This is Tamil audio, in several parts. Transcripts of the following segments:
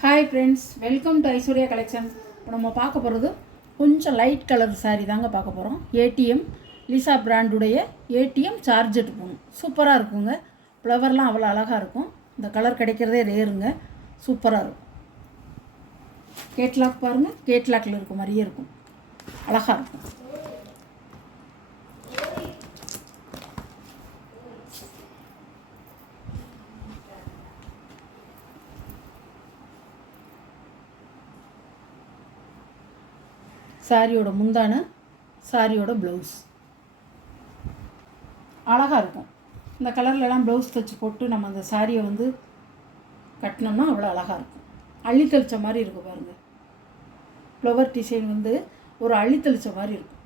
Hi friends, welcome to Aishwarya collection. இப்போ நம்ம பார்க்க போகிறது கொஞ்சம் லைட் கலர் சாரீ தாங்க பார்க்க போகிறோம். ஏடிஎம் லிசா பிராண்டுடைய ஏடிஎம் சார்ஜெட் போகணும். சூப்பராக இருக்குங்க. ஃப்ளவர்லாம் அவ்வளோ அழகாக இருக்கும். இந்த கலர் கிடைக்கிறதே ரேருங்க. சூப்பராக இருக்கும். கேட்லாக் பாருங்கள், கேட்லாக்கில் இருக்க மாதிரியே இருக்கும். அழகாக இருக்கும். சாரியோட முந்தான, சாரியோட ப்ளவுஸ் அழகாக இருக்கும். இந்த கலர்லலாம் ப்ளவுஸ் தைச்சி போட்டு நம்ம அந்த சாரியை கட்டினோம்னா அவ்வளோ அழகாக இருக்கும். அள்ளி தெளித்த மாதிரி இருக்கும் பாருங்கள். ஃப்ளவர் டிசைன் ஒரு அள்ளி தெளித்த மாதிரி இருக்கும்.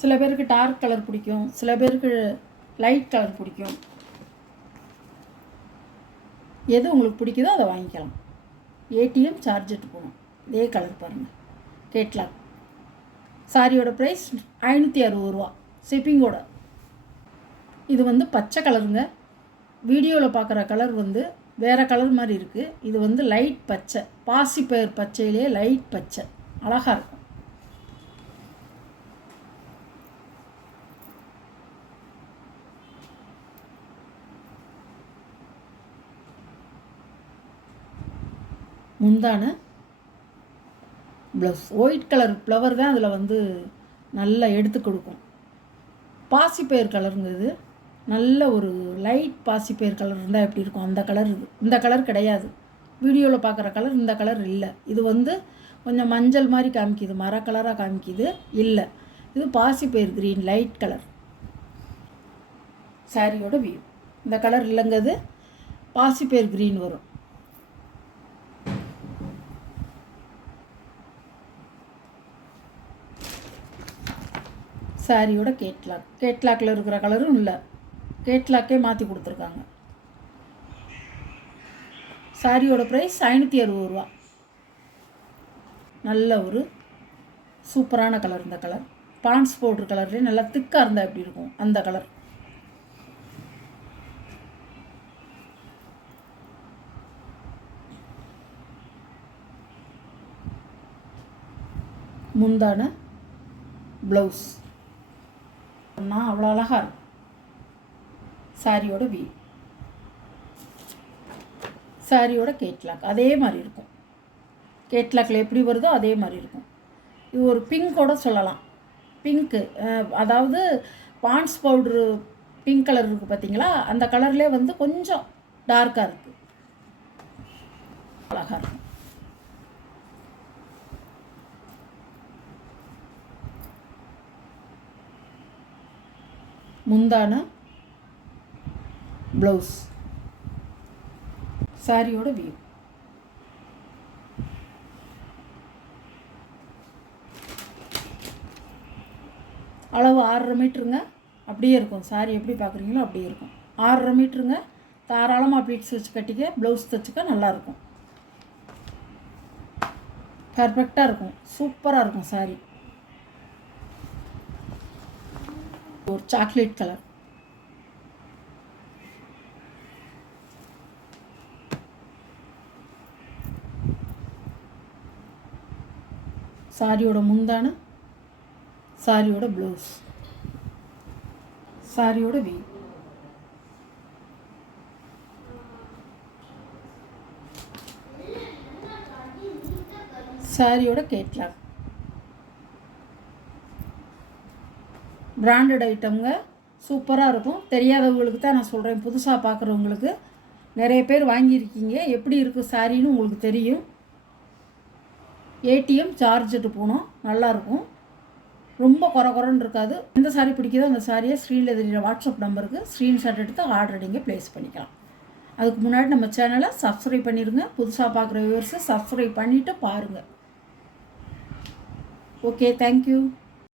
சில பேருக்கு டார்க் கலர் பிடிக்கும், சில பேருக்கு லைட் கலர் பிடிக்கும். எது உங்களுக்கு பிடிக்குதோ அதை வாங்கிக்கலாம். ஏடிஎம் சார்ஜெட் போகணும். இதே கலர் பாருங்கள், கேட்லாக். சாரியோட ப்ரைஸ் 560 ரூபா ஷிப்பிங்கோட. இது பச்சை கலருங்க. வீடியோவில் பார்க்குற கலர் வேறு கலர் மாதிரி இருக்குது. இது லைட் பச்சை, பாசிப்பயிர் பச்சையிலே லைட் பச்சை. அழகாக இருக்கும். முந்தான ப்ளவுஸ் ஒயிட் கலர் ஃப்ளவர் தான் அதில் நல்லா எடுத்து கொடுக்கும். பாசிப்பயிர் கலருங்கிறது நல்ல ஒரு லைட் பாசிப்பயிர் கலர் இருந்தால் எப்படி இருக்கும் அந்த கலர். இந்த கலர் கிடையாது. வீடியோவில் பார்க்குற கலர் இந்த கலர் இல்லை. இது கொஞ்சம் மஞ்சள் மாதிரி காமிக்குது, மர கலராக காமிக்குது. இல்லை, இது பாசிப்பயிர் க்ரீன் லைட் கலர். சாரியோட வியூ இந்த கலர் இல்லைங்கிறது பாசிப்பயிர் க்ரீன் வரும். சாரியோட கேட்லாக். கேட்லாக்கில் இருக்கிற கலரும் இல்லை, கேட்லாக்கே மாற்றி கொடுத்துருக்காங்க. சாரியோட ப்ரைஸ் 560 ரூபா. நல்ல ஒரு சூப்பரான கலர். இந்த கலர் பான்ஸ் பவுட்ரு கலர்லேயே நல்லா திக்காக இருந்தால் எப்படி இருக்கும் அந்த கலர். முந்தான ப்ளவுஸ் அவ்வளோ அழகாக இருக்கும். சாரியோட வியூ, சாரியோட கேட்லாக் அதே மாதிரி இருக்கும். கேட்லாக்கில் எப்படி வருதோ அதே மாதிரி இருக்கும். இது ஒரு பிங்கோட சொல்லலாம். பிங்க்கு, அதாவது பான்ஸ் பவுட்ரு பிங்க் கலர் இருக்குது பார்த்தீங்களா, அந்த கலர்லேயே கொஞ்சம் டார்க்காக இருக்குது. அழகாக இருக்கும். முந்தான ப்ளவுஸ், சாரியோட வியூ. அளவு 6.5 மீட்டருங்க. அப்படியே இருக்கும். சாரி எப்படி பார்க்குறீங்களோ அப்படியே இருக்கும். 6.5 மீட்டருங்க. தாராளமாக ப்ளீட்ஸ் வச்சு கட்டிக்க, ப்ளவுஸ் தைச்சிக்க நல்லாயிருக்கும். பர்ஃபெக்டாக இருக்கும். சூப்பராக இருக்கும் சாரி. ஒரு சாக்லேட் கலர். சாரியோட முந்தான, சாரியோட ப்ளவுஸ், சாரியோட வியூ. சாரியோட கேட்லாக். பிராண்டட் ஐட்டம்ங்க. சூப்பராக இருக்கும். தெரியாதவங்களுக்கு தான் நான் சொல்கிறேன். புதுசாக பார்க்குறவங்களுக்கு நிறைய பேர் வாங்கியிருக்கீங்க. எப்படி இருக்குது சாரின்னு உங்களுக்கு தெரியும். ஏடிஎம் சார்ஜெட்டு போனோம். நல்லாயிருக்கும். ரொம்ப குறன்னு இருக்காது. எந்த சாரி பிடிக்குதோ அந்த சாரியை ஸ்க்ரீனில் தெரிகிற வாட்ஸ்அப் நம்பருக்கு ஸ்க்ரீன்ஷாட் எடுத்து ஆர்டர் நீங்கள் ப்ளேஸ் பண்ணிக்கலாம். அதுக்கு முன்னாடி நம்ம சேனலை சப்ஸ்கிரைப் பண்ணிடுங்க. புதுசாக பார்க்குற வியூவர்ஸை சப்ஸ்கிரைப் பண்ணிவிட்டு பாருங்கள். Okay, thank you.